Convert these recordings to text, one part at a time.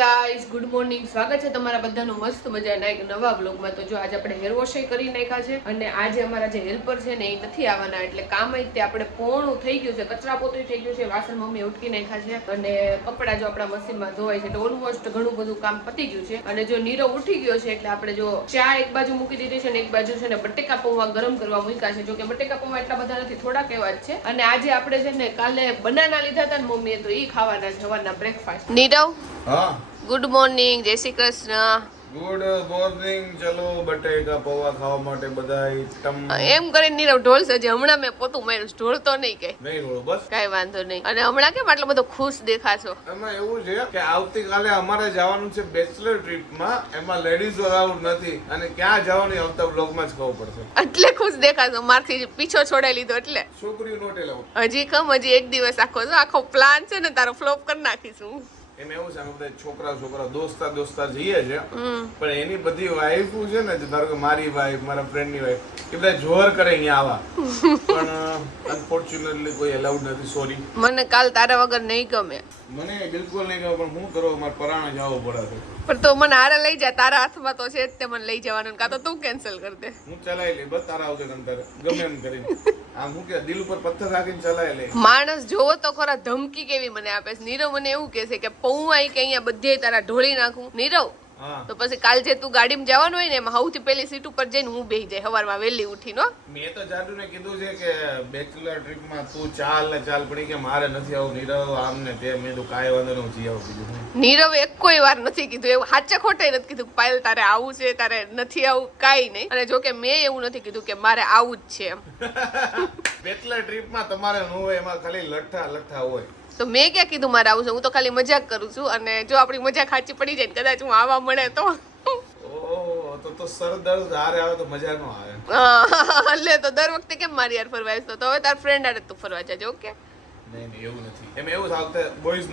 Guys good morning સ્વાગત છે તમારા બધાનું મસ્ત મજાના એક નવા બ્લોગમાં તો જો આજે આપણે હેર વોશ કરી નાખ્યા છે અને આજે અમારા જે હેલ્પર છે ને એ નથી આવવાના, એટલે કામ તે આપણે પોણું થઈ ગયું છે, કચરા પોતું થઈ ગયું છે, વાસણ મમ્મી ઉટકી નાખ્યા છે અને કપડાં જો આપણા મશીનમાં ધોવાય છે, એટલે ઓલમોસ્ટ ઘણું બધું કામ પતી ગયું છે. અને જો નીરો ઉઠી ગયો છે, એટલે આપણે જો ચા એક બાજુ મૂકી દીધી છે ને એક બાજુ છે ને બટેકા પૌવા ગરમ કરવા મૂક્યા છે. જો કે બટેકા પૌવા એટલા બધા નથી થોડાક એવા જ છે. અને આજે આપણે છે ને કાલે બનાના લીધા હતા ને મમ્મીએ, તો એ ખાવાના છે સવારના બ્રેકફાસ્ટ નીરવ હા. ગુડ મોર્નિંગ જય શ્રી કૃષ્ણ. ગુડ મોર્નિંગ ચલો બટેકા પૌવા ખાવા માટે બધાય ટમ. એમ કરીને નીરવ ઢોલ છે હમણાં મેં પોતું માર્યું ઢોલ તો નહીં કે નહીં રોડો બસ. કઈ વાંધો નહીં. અને હમણાં કેમ આટલો બધો ખુશ દેખાશો? એમાં એવું છે કે આવતીકાલે અમારે જવાનું છે બેચલર ટ્રીપમાં એમાં લેડીઝ અલાઉડ નથી. અને ક્યાં જવાનું આવતા બ્લોગમાં જ ખબર પડશે. એટલે ખુશ દેખાશો મારથી પીછો છોડાઈ લીધો એટલે. છોકરીઓ નોટ એલાઉડ હજી કમ હજી એક દિવસ આખો આખો પ્લાન છે ને તારો ફ્લોપ કરી નાખીશું એમ એવું છે બધા છોકરા છોકરા દોસ્તા દોસ્તા જઈએ છે. પણ એની બધી વાઈફો છે ને ધારો કે મારી વાઈફ મારા ફ્રેન્ડની વાઈફ એ બધા જોર કરે અહીંયા આવા. પણ અનફોર્ચ્યુનેટલી કોઈ એલાઉડ નથી સોરી મને કાલ તારા વગર નહીં ગમે. મને બિલકુલ નહીં ગમે પણ હું કરો મારે પરાણે જવું પડે છે. પણ તો મને હારે લઈ જા તારા હાથમાં તો છે તે મને લઈ જવાનું. કાં તો તું કેન્સલ કરી દે. હું ચલાવી લઈ બસ તારા આવશે તમ તારે. ગમે એમ કરીને. આમ હું કે દિલ ઉપર પથ્થર રાખીને ચલાવી લે માણસ જોવો તો ખરા ધમકી કેવી મને આપે છે. નીરવ મને એવું કહે છે કે પૌ આઈ કે અહીંયા બધે તારા ઢોળી નાખું. નીરવ તો પછી કાલ જે તું ગાડીમાં જવાનું હોય ને એમાં સૌથી પહેલી સીટ ઉપર જઈને હું બેહી જાય સવારમાં વહેલી ઉઠીને. મેં તો જાદુને કીધું છે કે બેચલર ટ્રીપમાં તું ચાલ ને ચાલ પડી કે મારે નથી આવું નીરવ આમ ને તે મેં તો કાંઈ વાંધો હું જઈ આવું કીધું નીરવ એક કોઈ વાર નથી કીધું એવું સાચે ખોટે નથી કીધું પાયલ તારે આવું છે તારે નથી આવું કાંઈ નહીં. અને જો કે મેં એવું નથી કીધું કે મારે આવું જ છે એમ. બેચલર ટ્રીપમાં તમારે ન હોય એમાં ખાલી લઠ્ઠા લઠ્ઠા હોય. તો મેં ક્યાં કીધું મારે આવું છે? હું તો ખાલી મજાક કરું છું અને જો આપણી મજાક સાચી પડી જાય કદાચ હું આવા મળે તો. તો તો સર દર્દ હારે આવે તો મજા ન આવે. અ, તો દર વખતે કેમ મારી યાર ફરવા તો? તો હવે તાર ફ્રેન્ડ આડે તું ફરવા જજે ઓકે નહીં નહીં એવું નથી. એમ એવું છે આ વખતે બોયઝ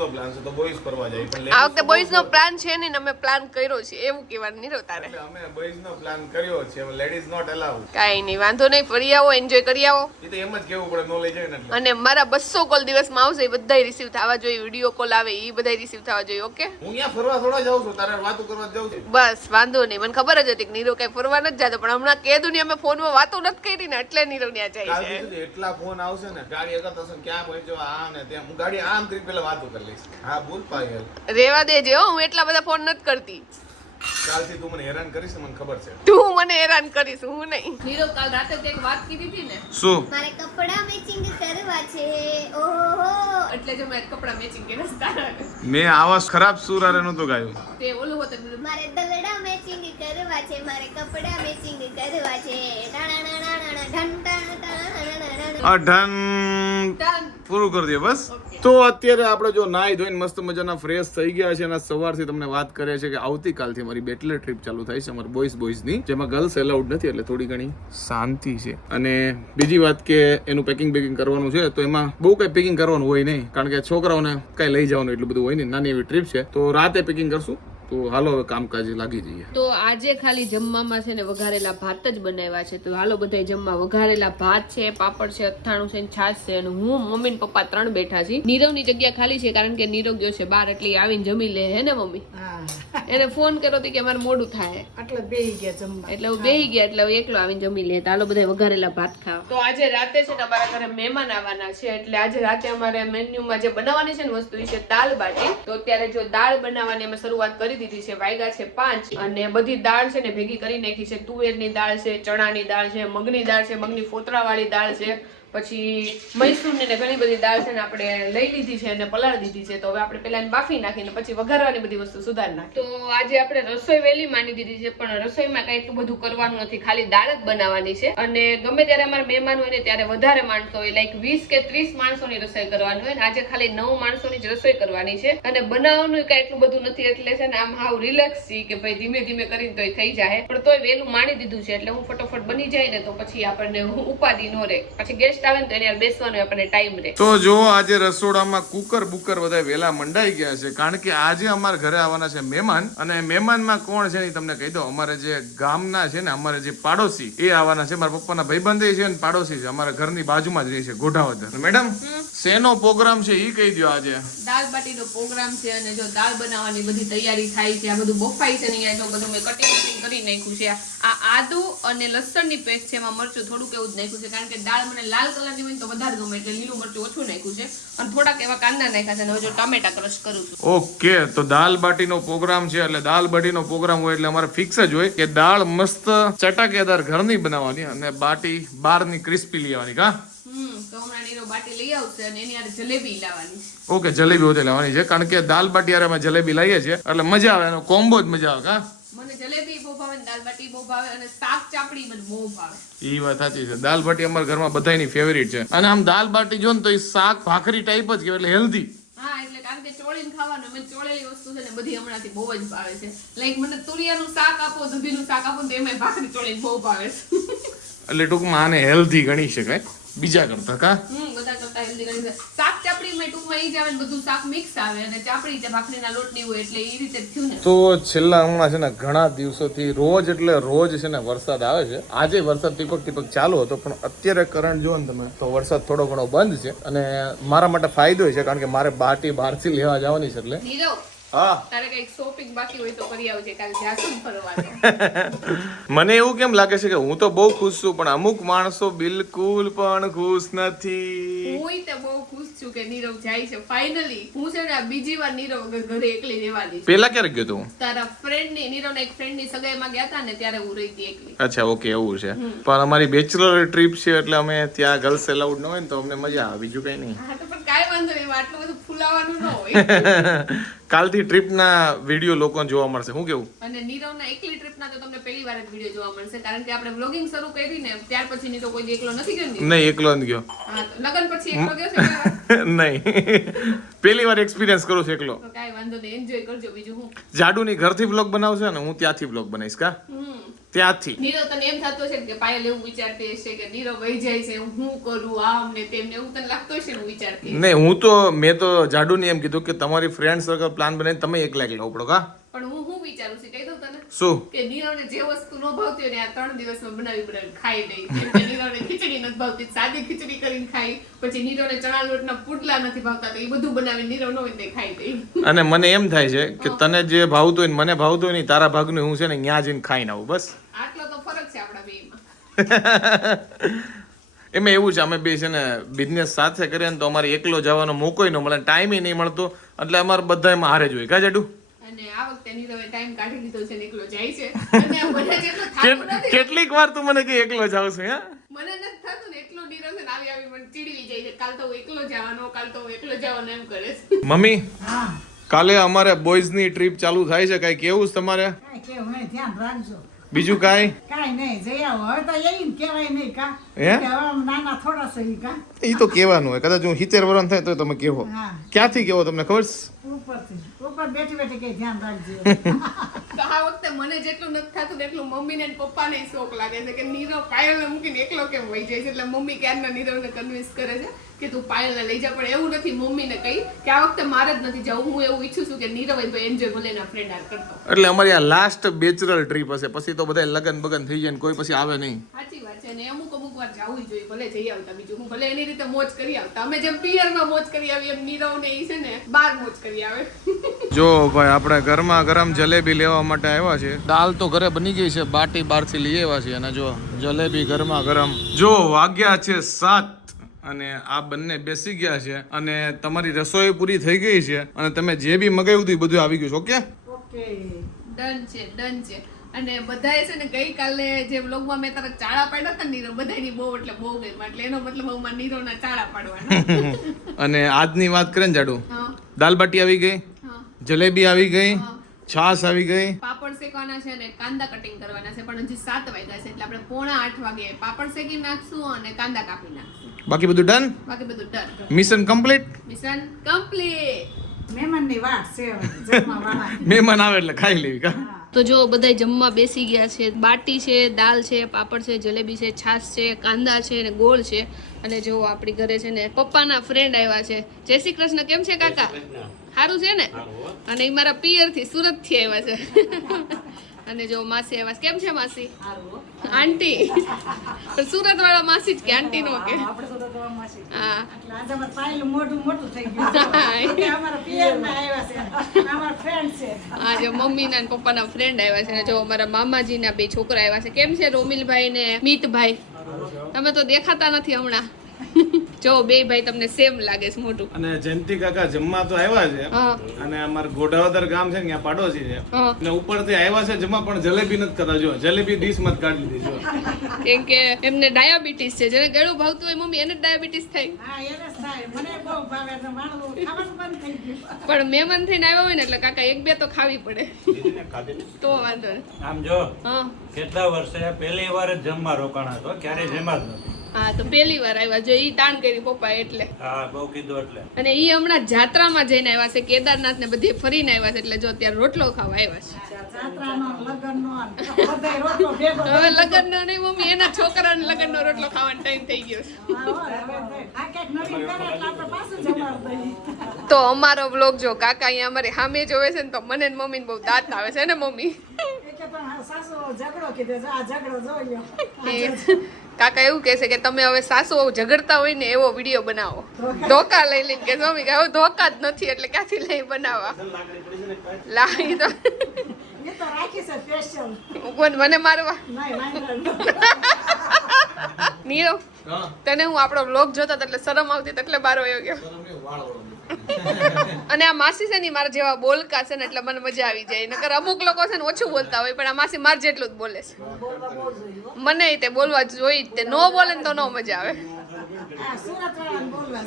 નો પ્લાન છે નો ને અમે પ્લાન કર્યો છે એવું કહેવાનું નહીં તારે અમે બોયઝ નો પ્લાન કર્યો છે લેડીઝ નોટ અલાઉડ કાંઈ નહીં વાંધો નહીં ફરી આવો એન્જોય કરી આવો. એ તો એમ જ કેવું પડે નો લઈ ને અને મારા બસો કોલ દિવસમાં આવશે એ બધાય રિસીવ થવા જોઈએ વીડિયો કોલ આવે એ બધાય રિસીવ થવા જોઈએ ઓકે હું અહીંયા ફરવા થોડા જાઉં છું તારે વાતો કરવા જાઉં છું. બસ વાંધો નહીં મને ખબર જ હતી કે નીરવ કઈ ફરવા નથી જતો પણ હમણાં કે દુનિયા અમે ફોનમાં વાતો નથી કરી ને એટલે નીરવ ત્યાં જાય છે. એટલા ફોન આવશે ને ગાડી અગર થશે ક્યાં પહોંચ્યો આ ને ત્યાં હું ગાડી આમ કરી પેલા વાતો કરી લઈશ. હા બોલ પાયલ. રેવા દેજે હો હું એટલા બધા ફોન નથી કરતી. કાલથી તું મને હેરાન કરીશ મને ખબર છે. તું મને હેરાન કરીશ હું નહીં. નીરવ કાલ રાતે કંઈક વાત કીધી હતી ને? શું? મારે કપડા મેચિંગ કરવા છે. ઓહો. એટલે જો મારે કપડા મેચિંગ મેં આવાજ ખરાબ સુર આરે નતું ગાયું. તે ઓલું હોતું મારે દલડા મેચિંગ કરવા છે. મારે કપડા મેચિંગ કરવા છે. ટાણાણાણાણા ઢન ટાણ ટાણાણાણાણા. અઢન પૂરું કરી દઈએ બસ? તો અત્યારે આપણે જો નાઈ ધોઈને મસ્ત મજાના ફ્રેશ થઈ ગયા છે અને સવારથી તમને વાત કરે છે કે આવતીકાલથી અમારી બેટલે ટ્રીપ ચાલુ થાય છે અમારી બોયઝ બોયઝની જેમાં ગર્લ્સ એલાઉડ નથી એટલે થોડી ઘણી શાંતિ છે. અને બીજી વાત કે એનું પેકિંગ બેકિંગ કરવાનું છે તો એમાં બહુ કંઈ પેકિંગ કરવાનું હોય નહીં કારણ કે છોકરાઓને કંઈ લઈ જવાનું એટલું બધું હોય નહીં નાની એવી ટ્રીપ છે. તો રાતે પેકિંગ કરશું? તો હાલો હવે કામકાજે લાગી જઈએ. તો આજે ખાલી જમવામાં છે ને વઘારેલા ભાત જ બનાવ્યા છે. તો હાલો બધા જમવા. વઘારેલા ભાત છે પાપડ છે અથાણું છે ને છાશ છે અને હું મમ્મી ને પપ્પા ત્રણ બેઠા છીએ. નીરવની જગ્યા ખાલી છે કારણ કે નીરવ ગયો છે બહાર એટલે આવીને જમી લે હે ને મમ્મી? એને ફોન કર્યો હતો કે મારે મોડું થાય. એટલે બેહી ગયા જમવા. એટલે હું બેહી ગયા એટલે એકલો આવીને જમી લે. તો હાલો બધા વઘારેલા ભાત ખાવા. તો આજે રાતે છે ને અમારા ઘરે મહેમાન આવવાના છે. એટલે આજે રાતે અમારે મેન્યુમાં જે બનાવવાની છે ને વસ્તુ છે દાલ બાટી. તો અત્યારે જો દાળ બનાવવાની અમે શરૂઆત કરી દીધી છે, વાયગા છે પાંચ. અને બધી દાળ છે ને ભેગી કરી નાખી છે. તુવેરની દાળ છે, ચણાની દાળ છે, મગની દાળ છે, મગની ફોતરાવાળી દાળ છે. પછી મૈસૂરની ને ઘણી બધી દાળ છે ને આપણે લઈ લીધી છે અને પલાળી દીધી છે. તો હવે આપણે એને બાફી નાખીને પછી વઘારવાની બધી વસ્તુ સુધારી નાખી તો આજે આપણે રસોઈ વહેલી માની દીધી છે, પણ રસોઈમાં કઈ એટલું બધું કરવાનું નથી. ખાલી દાળ જ બનાવવાની છે. અને ગમે ત્યારે અમારા મહેમાન હોય ને, ત્યારે વધારે માણસો હોય લાઈક વીસ કે ત્રીસ માણસોની રસોઈ કરવાની હોય ને, આજે ખાલી નવ માણસોની જ રસોઈ કરવાની છે. અને બનાવવાનું કઈ એટલું બધું નથી, એટલે છે ને આમ હાવ રિલેક્સ છીએ કે ભાઈ ધીમે ધીમે કરીને તોય થઈ જાય. પણ તોય વહેલું માણી દીધું છે, એટલે હું ફટોફટ બની જાય ને તો પછી આપણને ઉપાધિ નો રહે. પછી ગેસ ગેસ્ટ આવે ને તો એને બેસવાનો આપણને ટાઈમ રહે. તો જો આજે રસોડામાં કુકર બુકર બધા વેલા મંડાઈ ગયા છે કારણ કે આજે અમારા ઘરે આવવાના છે મહેમાન અને મહેમાનમાં કોણ છે એ તમને કહી દો અમારે જે ગામના છે ને અમારે જે પાડોશી એ આવવાના છે. મારા પપ્પાના ભાઈબંધ છે ને પાડોશી છે. અમારા ઘરની બાજુમાં જ રહે છે ગોઢાવદર. મેડમ શેનો પ્રોગ્રામ છે એ કહી દો આજે. દાળ બાટીનો પ્રોગ્રામ છે અને જો દાળ બનાવવાની બધી તૈયારી થાય છે આ બધું બફાઈ છે ને જો બધું મેં કટિંગ કટિંગ કરી નાખ્યું છે. આ આદુ અને લસણની પેસ્ટ છે એમાં મરચું થોડુંક એવું જ નાખ્યું છે કારણ કે દાળ મને લાલ કલરની હોય તો વધારે ગમે એટલે લીલું મરચું ઓછું નાખ્યું છે. અને થોડાક એવા કાંદા નાખ્યા છે અને હજુ ટામેટા ક્રશ કરું છું. ઓકે તો દાલ બાટીનો પ્રોગ્રામ છે એટલે દાલ બાટીનો પ્રોગ્રામ હોય એટલે અમારે ફિક્સ જ હોય કે દાળ મસ્ત ચટાકેદાર ઘરની બનાવવાની અને બાટી બહારની ક્રિસ્પી લેવાની કા. ઓકે જલેબી હોતે લેવાની છે કારણ કે દાલ બાટી જલેબી લઈએ છીએ એટલે મજા આવે એનો કોમ્બો જ મજા આવે કા જલેબી બહુ ભાવે ને બાટી બહુ ભાવે અને શાક ચાપડી મને બહુ ભાવે. ઈ વાત સાચી છે. દાલ બાટી અમારા ઘરમાં બધાની ફેવરિટ છે. અને આમ દાલ બાટી જો ને તો એ શાક ભાખરી ટાઈપ જ કહેવાય એટલે હેલ્ધી હા એટલે કારણ કે ચોળીને ખાવાનું મને ચોળેલી વસ્તુ છે ને બધી હમણાંથી બહુ જ ભાવે છે. લાઈક મને તુરિયાનું શાક આપો દૂધીનું શાક આપો તો ભાખરી ચોળીને બહુ ભાવે છે. એટલે ટૂંકમાં આને હેલ્ધી ગણી શકાય. બીજા કરતા કા? હમ બધા કરતા હેલ્ધી ગણી છે શાક ટૂંકમાં ઈ જ આવે ને બધું શાક મિક્સ આવે અને ચાપડી જે ભાખરીના લોટની હોય એટલે એ રીતે થયું ને. તો છેલ્લા હમણાં છે ને ઘણા દિવસોથી રોજ એટલે રોજ છે ને વરસાદ આવે છે. આજે વરસાદ ટીપક ટીપક ચાલુ હતો પણ અત્યારે કરંટ જુઓ ને તમે તો વરસાદ થોડો ઘણો બંધ છે અને મારા માટે ફાયદો છે કારણ કે મારે બાટી બહારથી લેવા જવાની છે એટલે. મને એવું કેમ લાગે છે કે હું તો બહુ ખુશ છું પણ અમુક માણસો બિલકુલ પણ ખુશ નથી. હું તે બહુ ખુશ છું કે નીરવ જાય છે. ફાઇનલી હું છે ને આ બીજી વાર નીરવ વગર ઘરે એકલી રહેવાની છું. પેલા ક્યારે ગયો તું? તારા ફ્રેન્ડની નીરવ એક ફ્રેન્ડની સગાઈમાં ગયા હતા ને ત્યારે હું રહી હતી એકલી. અચ્છા ઓકે એવું છે. પણ અમારી બેચલર ટ્રીપ છે એટલે અમે ત્યાં ગર્લ્સ એલાઉડ ન હોય ને તો અમને મજા આવે બીજું કઈ નહીં. હા તો પણ કઈ વાંધો નહીં આટલું બધું ફૂલાવાનું ન હોય. કાલથી ટ્રીપના વીડિયો લોકો જોવા મળશે. શું કેવું? અને નીરવના એકલી ટ્રીપના તો તમને પહેલી વાર જ વીડિયો જોવા મળશે કારણ કે આપણે વ્લોગિંગ શરૂ કરી ને ત્યાર પછી નીરવ કોઈ એકલો નથી ગયો નહીં એકલો નથી ગયો. હા લગન પછી એકલો ગયો છે? નહીં. પહેલી વાર એક્સપિરિયન્સ કરું છું એકલો. તો કાંઈ વાંધો નહીં એન્જોય કરજો બીજું હું. જાડુની ઘરથી બ્લોગ બનાવશે ને હું ત્યાંથી વ્લોગ બનાવીશ કા? હમ. ત્યાંથી. નીરવ તને એમ થતો છે કે પાયલ એવું વિચારતી હશે કે નીરવ વહી જાય છે હું કરું આમ ને તેમ ને એવું તને લાગતો હશે હું વિચારતી નહીં હું તો મેં તો જાડુને એમ કીધું કે તમારી ફ્રેન્ડ સર્કલ પ્લાન બનાવીને તમે એકલા એકલા ઉપડો કા? પણ હું હું વિચારું છું? દઉં તને શું? કે નીરવને જે વસ્તુ નો ભાવતી ને આ ત્રણ દિવસમાં બનાવી બનાવી ખાઈ લઈ કે નીરવને ખીચડી નથી ભાવતી સાદી ખીચડી કરીને ખાઈ પછી નીરવને ચણા લોટના પુડલા નથી ભાવતા તો એ બધું બનાવી નીરવ નો હોય ખાઈ લઈ અને મને એમ થાય છે કે તને જે ભાવતું હોય મને ભાવતું હોય ને તારા ભાગનું હું છે ને ત્યાં જઈને ખાઈને આવું બસ. આટલો તો ફરક છે આપણા બેમાં એમાં એવું છે અમે બે છે ને બિઝનેસ સાથે કરીએ ને તો અમારે એકલો જવાનો મોકોય ન મળે ટાઈમ નહીં મળતો એટલે અમારે બધા એમાં હારે જ હોય. કા જાડુ અને આ વખતે નીરવે ટાઈમ કાઢી લીધો છે એકલો જાય છે. અને મને જેટલો થાતું નથી કેટલીક વાર તું મને કે એકલો જાવ છું હા? મને નથી થતું ને એકલો નીરવ છે આવી આવી મને ચીડવી જાય છે. કાલ તો હું એકલો જવાનો કાલ તો હું એકલો જવાનો એમ કરે છે. મમ્મી કાલે અમારે બોયઝની ટ્રીપ ચાલુ થાય છે કઈ કેવું તમારે? કેવું ધ્યાન રાખજો. બીજું કાંઈ? કાંઈ નહીં જઈ આવો. હવે તો એમ કહેવાય નહીં કા. હે? નાના થોડા છે ઈ કા. એ તો કહેવાનું હોય. કદાચ હું સિત્તેર વર્ષ થાય તો તમે કહેવો. ક્યાંથી કહેવો તમને ખબર છે? ઉપરથી. ઉપર બેઠી બેઠી કઈ ધ્યાન રાખજો. તો આ વખતે મને જેટલું નથી થતું એટલું મમ્મી ને પપ્પા ને શોખ લાગે છે કે નીરવ પાયલ મૂકીને એકલો કેમ વહી જાય છે? એટલે મમ્મી ક્યારના નીરવને કન્વિન્સ કરે છે? કે તું પાયલને લઈ જા પણ એવું નથી મમ્મીને કહી કે આ વખતે મારે જ નથી જવું. હું એવું ઈચ્છું છું કે નીરવભાઈ તો એન્જોય ભલે એના ફ્રેન્ડ હાર કરતો એટલે અમારી આ લાસ્ટ બેચરલ ટ્રીપ હશે. પછી તો બધા લગન બગન થઈ જાય ને કોઈ પછી આવે નહીં. સાચી વાત છે ને અમુક અમુક વાર જવું જોઈએ ભલે જઈ આવતા બીજું. હું ભલે એની રીતે મોજ કરી આવતા. અમે જેમ પિયરમાં મોજ કરી આવી એમ નીરવ ને ઈ છે ને બાર મોજ કરી આવે. જો ભાઈ આપણે ઘરમાં ગરમ જલેબી લેવા માટે આવ્યા છે દાલ તો ઘરે બની ગઈ છે બાટી બહારથી લઈ આવ્યા છે અને જો જલેબી ગરમા ગરમ. જો વાગ્યા છે સાત. અને આ બંને બેસી ગયા છે અને તમારી રસોઈ પૂરી થઈ ગઈ છે અને તમે જે બી મગાવ્યું હતું એ બધું આવી ગયું છે ઓકે? ઓકે. ડન છે ડન છે. અને બધાએ છે ને ગઈકાલે જે વ્લોગમાં મેં તારા ચાળા પાડ્યા હતા નીરવ બધાની બહુ એટલે બહુ ગઈ એટલે એનો મતલબ હું મારા નીરવના ચાળા પાડવાના. અને આજની વાત કરે ને જાડુ? દાલબાટી દાલ બાટી આવી ગઈ? જલેબી આવી ગઈ? છાશ આવી ગઈ. પાપડ શેકવાના છે અને કાંદા કટિંગ કરવાના છે. પણ હજી સાત વાગ્યા છે એટલે આપણે પોણા આઠ વાગે પાપડ શેકી નાખશું અને કાંદા કાપી નાખશું. બાકી બધું ડન બાકી બધું done mission complete mission complete મહેમાનની વાત છે જમવા મહેમાન આવે એટલે ખાઈ લેવી કા? તો જો બધા જમવા બેસી ગયા છે. બાટી છે દાલ છે પાપડ છે જલેબી છે છાશ છે કાંદા છે અને ગોળ છે. અને જો આપણી ઘરે છે ને પપ્પાના ફ્રેન્ડ આવ્યા છે. જય શ્રી કૃષ્ણ. કેમ છે કાકા? સારું છે ને? અને એ મારા પિયરથી સુરતથી આવ્યા છે. અને જો માસી આવ્યા કેમ છે માસી? આંટી. પણ સુરત વાળા માસી જ કે આંટી નો કે. હા એટલે આજે અમારે પાયેલું મોઢું મોટું થઈ ગયું છે. એટલે અમારા પિયરમાં આવ્યા છે. અમારા friend છે. આજે મમ્મીના પપ્પાના ફ્રેન્ડ આવ્યા છે. અને જો અમારા મામાજીના બે છોકરા આવ્યા છે. કેમ છે રોમિલભાઈ ને મિતભાઈ? તમે તો દેખાતા નથી હમણાં. જો બે ભાઈ તમને સેમ લાગે છે મોટું અને જયંતિ કાકા જમવા તો આવ્યા છે. અને અમારું ગોઢાવદર ગામ છે ને ત્યાં પાડોશી છે. અને ઉપરથી આવ્યા છે જમવા પણ જલેબી નથી કરતા જો જલેબી ડીશ મત કાઢી દીધી જો. કેમ કે એમને ડાયાબિટીસ છે. જેને ગળું ભાવતું હોય મમ્મી એને ડાયાબિટીસ થાય. પણ એને જ થાય. મને બહુ ભાવે એટલે મારું ખાવાનું બંધ થઈ ગયું. પણ મહેમાન થઈને આવ્યા હોય ને એટલે કાકા એક બે તો ખાવી પડે. તો વાંધો આમ જો હા. કેટલા વર્ષે પહેલી વાર જ જમવા રોકાણા હતો ક્યારે જમા જ નથી. હા તો પહેલી વાર આવ્યા જો ઈ તાણ કરી પપ્પા એટલે. હા બહુ કીધું એટલે. અને ઈ હમણાં જાત્રામાં જઈને આવ્યા છે કેદારનાથ ને બધે ફરીને આવ્યા છે એટલે જો અત્યારે રોટલો ખાવા આવ્યા છે. હવે લગ્ન નો નહીં મમ્મી એના છોકરાને લગ્ન નો રોટલો ખાવાનો ટાઈમ થઈ ગયો છે. તો અમારો બ્લોગ જો કાકા અહીંયા અમારી સામે જોવે છે ને તો મને ને મમ્મીને બહુ દાંત આવે છે ને મમ્મી? એ કે પણ આ સાસુ ઝઘડો કીધો આ ઝઘડો જોયો એ. કાકા એવું કે છે કે તમે હવે સાસુ ઝઘડતા હોય ને એવો વીડિયો બનાવો. ધોકા લઈ લઈને કે મમ્મી કે હવે ધોકા જ નથી એટલે ક્યાંથી લઈ બનાવવા? લાવી તો મને મારવા. નીરવ તને હું આપણો બ્લોગ જોતા એટલે શરમ આવતી એટલે બારો આવ્યો ગયો. અને આ માસી છે ને મારા જેવા બોલકા છે ને એટલે મને મજા આવી જાય. નકર અમુક લોકો છે ને ઓછું બોલતા હોય પણ આ માસી માર જેટલું જ બોલે છે. મને તે બોલવા જોઈ જ તે. નો બોલે ને તો નો મજા આવે.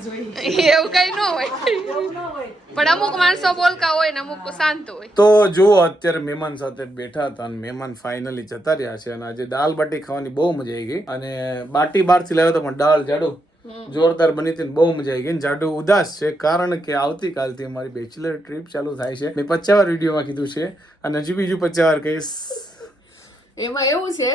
જોઈએ એવું કઈ ન હોય એવું ન હોય. પણ અમુક માણસો બોલકા હોય ને અમુક શાંત હોય. તો જુઓ અત્યારે મહેમાન સાથે બેઠા હતા અને મહેમાન ફાઇનલી જતા રહ્યા છે અને આજે દાલ બાટી ખાવાની બહુ મજા આવી ગઈ. અને બાટી બહારથી લાવ્યો તો પણ દાળ જાડુ જોરદાર બની હતી બહુ મજા આવી ગઈ. જાડુ ઉદાસ છે કારણ કે આવતીકાલથી અમારી બેચલર ટ્રીપ ચાલુ થાય છે. મેં પચાસ વિડીયોમાં કીધું છે અને હજી બીજું પચાસ કહીશ. એમાં એવું છે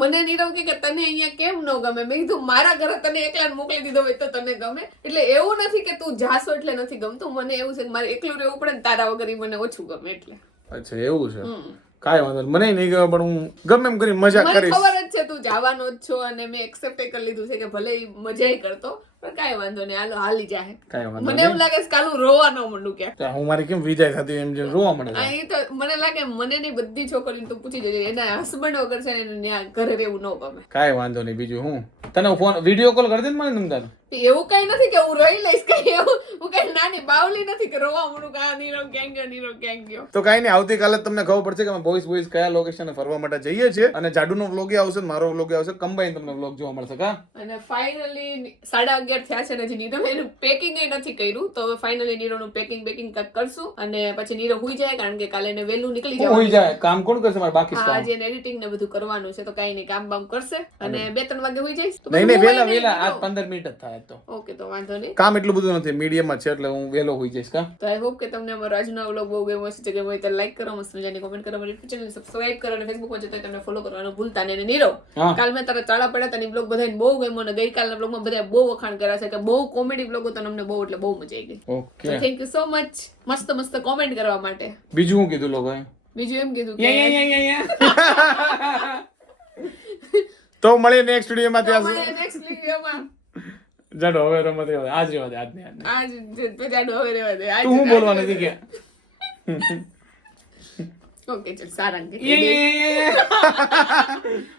મને નીરવ કે તને અહીંયા કેમ ન ગમે? મેં કીધું મારા ઘરે તને એકલા મોકલી દીધો હોય તો તને ગમે. એટલે એવું નથી કે તું જાસો એટલે નથી ગમતું. મને એવું છે કે મારે એકલું રહેવું પડે ને તારા વગર મને ઓછું ગમે એટલે. અચ્છા એવું છે. કાંઈ વાંધો નહીં. મને નહીં ગમે પણ હું ગમે એમ કરી મજા કરીશ. ખબર જ છે તું જવાનો જ છો અને મેં એક્સેપ્ટ કરી લીધું છે કે ભલે મજા કરતો પણ કાંઈ વાંધો નહીં. હાલો હાલી જાય. કાંઈ વાંધો મને એમ લાગે છે કે હાલું રોવા ન માંડું કે હું મારી કેમ વિદાય થતી એમ જે રોવા મળે આ એ તો મને લાગે મને નહીં બધી છોકરીને તું પૂછી જજે એના હસબન્ડ વગર છે ને ઘરે રહેવું ન ગમે. કાંઈ વાંધો નહીં. બીજું હું? તને ફોન વીડિયો કોલ કરી દે ને મને તમ તારે એવું કઈ નથી કે હું રહી લઈશ કઈ એવું. હું કઈ નાની બાવલી નથી કે રોવા મળું કા નીરવ ક્યાં ગયો નીરવ ક્યાં ગયો. તો કઈ નહીં આવતીકાલે તમને ખબર પડશે કે અમે બોઈસ બોઈસ કયા લોકેશન ફરવા માટે જઈએ છીએ. અને જાડુનો વ્લોગ આવશે મારો વ્લોગ આવશે કમ્બાઈન તમને વ્લોગ જોવા મળશે કા? અને ફાઇનલી સાડા અગિયાર થયા છે ને હજી નીરવ એનું પેકિંગ નથી કર્યું. તો હવે ફાઇનલી નીરવનું પેકિંગ બેકિંગ કાંઈક કરશું અને પછી નીરવ હુઈ જાય કારણ કે કાલે એને વહેલું નીકળી જાય હુઈ જાય. કામ કોણ કરશે? મારે બાકી હા આજે એડિટિંગ ને બધું કરવાનું છે. તો કઈ નહીં કામ બામ કરશે અને બે ત્રણ વાગે હુઈ જઈશ. તો નહીં નહીં વેલા વેલા આજ પંદર મિનિટ જ થાય. તો. ઓકે તો વાંધો નહીં. કામ એટલું બધું નથી. મીડિયમમાં છે એટલે હું વહેલો હોઈ જઈશ કા? તો આઈ હોપ કે તમને અમારો આજનો વ્લોગ બહુ ગમ્યો હશે. કે હોય તો લાઈક કરો મસ્ત મજાની કોમેન્ટ કરો મારી ચેનલ સબસ્ક્રાઇબ કરો અને ફેસબુકમાં જતા તમને ફોલો કરવાનું ભૂલતા નહીં. અને નીરવ. કાલ મેં તારા ચાળા પડ્યા તને બ્લોગ બધાને બહુ ગમ્યો અને ગઈકાલના બ્લોગમાં બધા બહુ વખાણ કર્યા છે કે બહુ કોમેડી બ્લોગો તો અમને બહુ એટલે બહુ મજા આવી ગઈ. Okay thank you so much મસ્ત મસ્ત કોમેન્ટ કરવા માટે. બીજું હું કીધું લોકોએ બીજું એમ કીધું કે તો મળીએ નેક્સ્ટ વિડીયોમાં ત્યાં સુધી. નેક્સ્ટ videoમાં જાડો હવે રમત રહેવા દે. આજ રહેવા દે આજની આજની આજ જે પેજાડો હવે રહેવા દે આજ તું હું બોલવા નથી કે? ઓકે ચલ સારંગે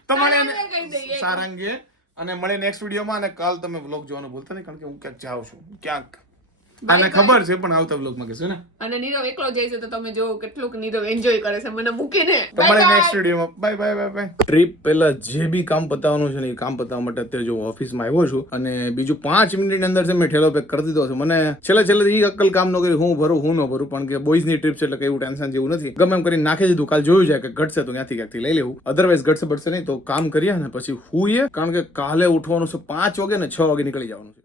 તમારે સારંગે અને મળે નેક્સ્ટ વિડીયોમાં અને કાલ તમે વ્લોગ જોવાનું ભૂલતા નહીં કારણ કે હું ક્યાંક જાઉં છું. ક્યાંક. આને ખબર છે પણ આવતા વ્લોગમાં કહેશું ને. અને નીરવ એકલો જાય છે તો તમે જો કેટલુંક નીરવ એન્જોય કરે છે. મને મૂકીને તો મળે નેક્સ્ટ સ્ટુડિયોમાં bye bye bye bye. Trip પહેલા જે બી કામ પતાવવાનું છે ને એ કામ પતાવવા માટે અત્યારે જો ઓફિસમાં આવ્યો છું અને બીજું પાંચ મિનિટની અંદર છે મેં ઠેલો પેક કરી દીધો છે. મને છેલ્લે છેલ્લે એ અક્કલ કામ ન કરી હું ભરું હું ન ભરું પણ કે બોયઝની ટ્રીપ છે એટલે કે એવું ટેન્શન જેવું નથી. ગમે એમ કરીને નાખી દીધું. કાલ જોયું જાય કે ઘટશે તો ત્યાંથી ક્યાંકથી લઈ લેવું. અધરવાઇઝ ઘટશે બટશે નહીં તો કામ કરીએ ને પછી હુઈએ. કારણ કે કાલે ઉઠવાનું છે પાંચ વાગે ને છ વાગે નીકળી જવાનું છે.